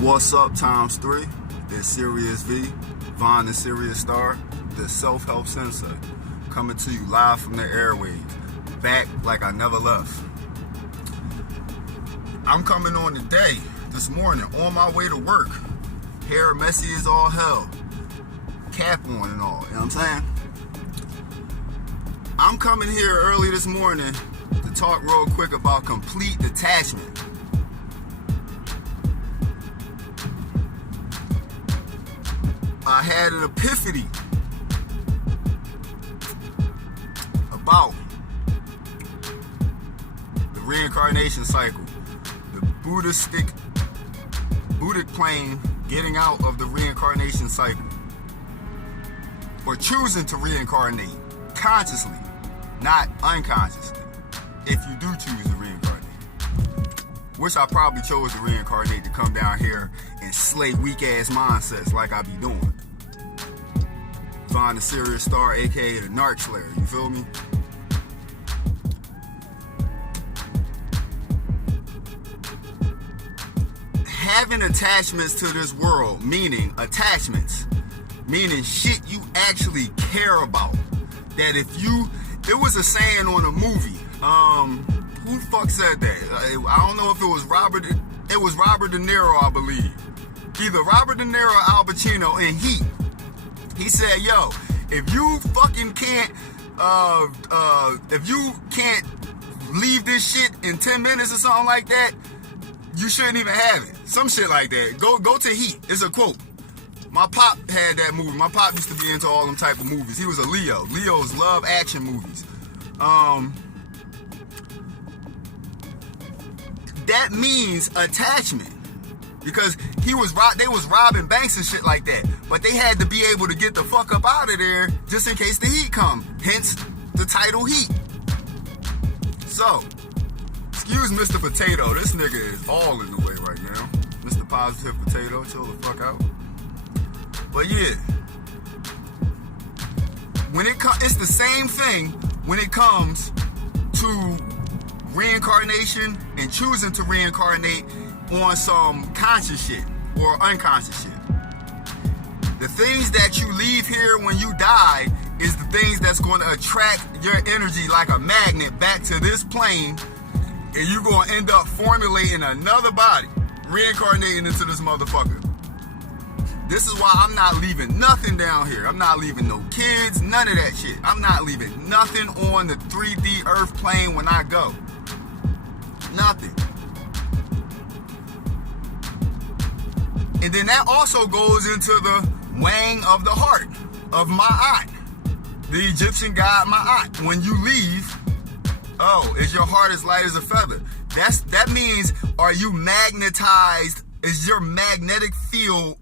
What's up times 3? It's Sirius V, Vaughn and Sirius Star, the self-help sensei, coming to you live from the airwaves, back like I never left. I'm coming on today, this morning, on my way to work. Hair messy as all hell, cap on and all, you know what I'm saying? I'm coming here early this morning to talk real quick about complete detachment. I had an epiphany about the reincarnation cycle, the Buddhic plane getting out of the reincarnation cycle, or choosing to reincarnate consciously, not unconsciously, if you do choose to reincarnate. Which I probably chose to reincarnate to come down here and slay weak-ass mindsets like I be doing. Find the Sirius Star, aka the Narc Slayer, you feel me? Having attachments to this world, meaning shit you actually care about. That if you, it was a saying on a movie, who the fuck said that? I don't know if it was Robert De Niro, I believe. Either Robert De Niro or Al Pacino in Heat. He said, yo, if you fucking can't, if you can't leave this shit in 10 minutes or something like that, you shouldn't even have it. Some shit like that. Go to Heat. It's a quote. My pop had that movie. My pop used to be into all them type of movies. He was a Leo. Leos love action movies. That means attachment. Because they was robbing banks and shit like that. But they had to be able to get the fuck up out of there just in case the heat come. Hence the title Heat. So, excuse Mr. Potato. This nigga is all in the way right now. Mr. Positive Potato, chill the fuck out. But yeah. It's the same thing when it comes to reincarnation and choosing to reincarnate on some conscious shit or unconscious shit. The things that you leave here when you die is the things that's going to attract your energy like a magnet back to this plane, and you're going to end up formulating another body, reincarnating into this motherfucker. This is why I'm not leaving nothing down here. I'm not leaving no kids, none of that shit. I'm not leaving nothing on the 3D earth plane when I go. Nothing. And then that also goes into the Wang of the heart of Ma'at, the Egyptian god Ma'at. When you leave, is your heart as light as a feather? That means, are you magnetized? Is your magnetic field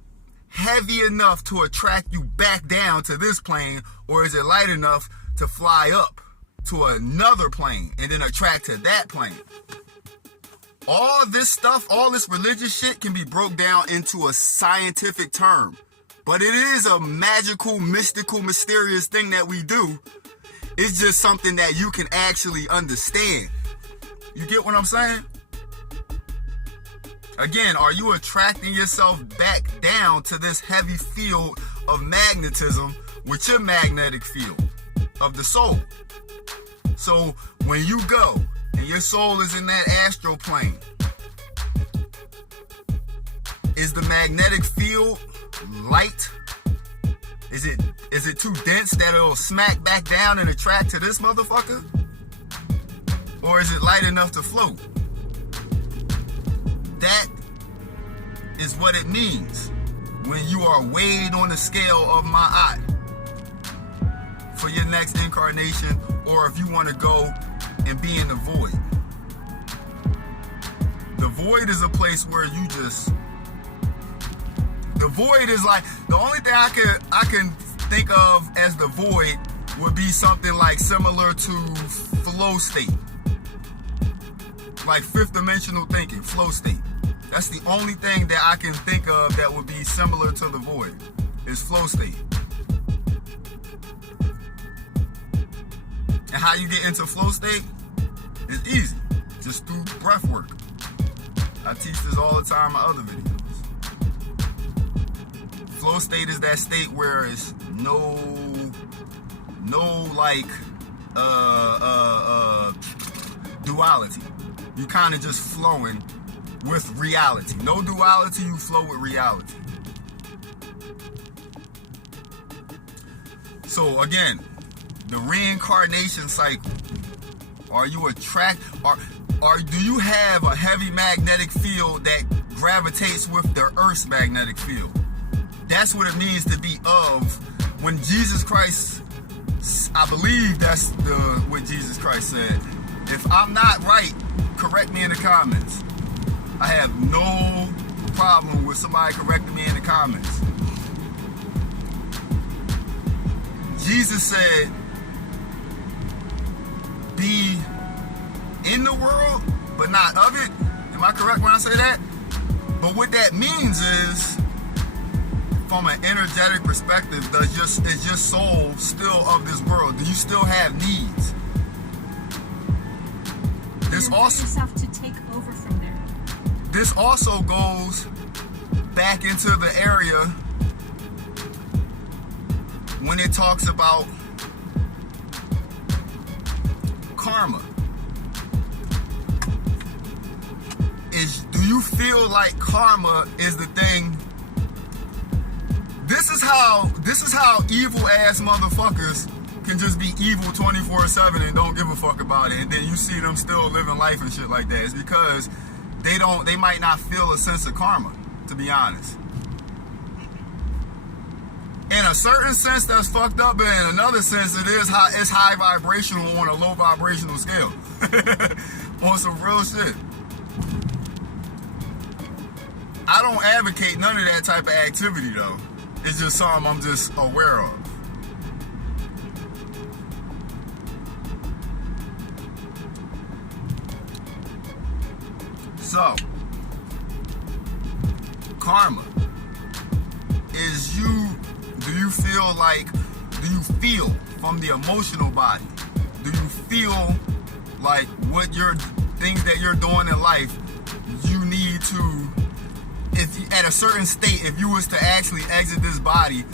heavy enough to attract you back down to this plane, or is it light enough to fly up to another plane and then attract to that plane? All this stuff, all this religious shit can be broke down into a scientific term. But it is a magical, mystical, mysterious thing that we do. It's just something that you can actually understand. You get what I'm saying? Again, are you attracting yourself back down to this heavy field of magnetism with your magnetic field of the soul? So when you go and your soul is in that astral plane, is the magnetic field light? Is it too dense that it'll smack back down and attract to this motherfucker? Or is it light enough to float? That is what it means when you are weighed on the scale of Ma'at for your next incarnation, or if you want to go and be in the void. The void is a place where you just... The void is like, the only thing I can think of as the void would be something like similar to flow state. Like fifth dimensional thinking, flow state. That's the only thing that I can think of that would be similar to the void, is flow state. And how you get into flow state is easy, just through breath work. I teach this all the time in my other videos. flow state is that state where it's no like duality. You kind of just flowing with reality. No duality, you flow with reality. So again, the reincarnation cycle. Are you do you have a heavy magnetic field that gravitates with the Earth's magnetic field? That's what it means to be of. When Jesus Christ, I believe that's what Jesus Christ said. If I'm not right, correct me in the comments. I have no problem with somebody correcting me in the comments. Jesus said, be in the world, but not of it. Am I correct when I say that? But what that means is, from an energetic perspective, is your soul still of this world? Do you still have needs? This also yourself to take over from there. This also goes back into the area when it talks about karma. Do you feel like karma is the thing? This is how evil ass motherfuckers can just be evil 24/7 and don't give a fuck about it, and then you see them still living life and shit like that. It's because they might not feel a sense of karma, to be honest. In a certain sense, that's fucked up, but in another sense, it's high vibrational on a low vibrational scale. On some real shit. I don't advocate none of that type of activity, though. It's just something I'm just aware of. So, karma is do you feel from the emotional body? Do you feel like what things that you're doing in life, you need to, at a certain state, if you was to actually exit this body,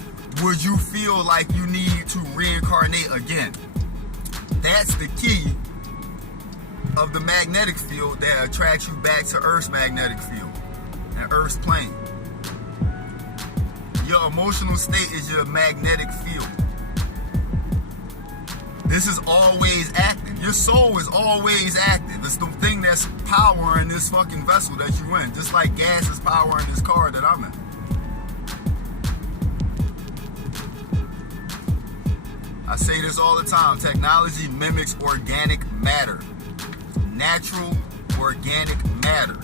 would you feel like you need to reincarnate again? That's the key of the magnetic field that attracts you back to Earth's magnetic field and Earth's plane. Your emotional state is your magnetic field. This is always active. Your soul is always active. It's the thing that's powering this fucking vessel that you in. Just like gas is powering this car that I'm in. I say this all the time. Technology mimics organic matter. Natural organic matter.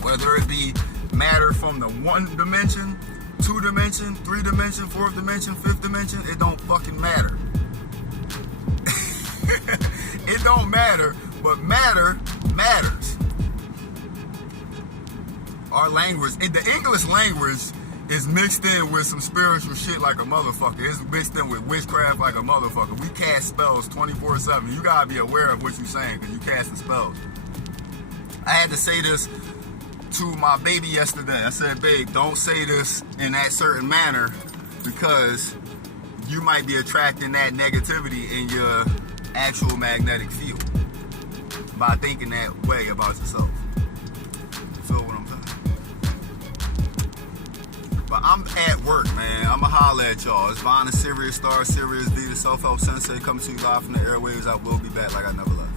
Whether it be matter from the 1 dimension, 2 dimension, 3 dimension, 4th dimension, 5th dimension, it don't fucking matter. It don't matter, but matter matters. Our language, the English language is mixed in with some spiritual shit like a motherfucker. It's mixed in with witchcraft like a motherfucker. We cast spells 24/7. You gotta be aware of what you're saying because you casting spells. I had to say this to my baby yesterday. I said, babe, don't say this in that certain manner because you might be attracting that negativity in your actual magnetic field by thinking that way about yourself. You feel what I'm saying? But I'm at work, man. I'ma holler at y'all. It's Vonna Sirius Star Sirius V, the self-help sensei, coming to you live from the airwaves. I will be back like I never left.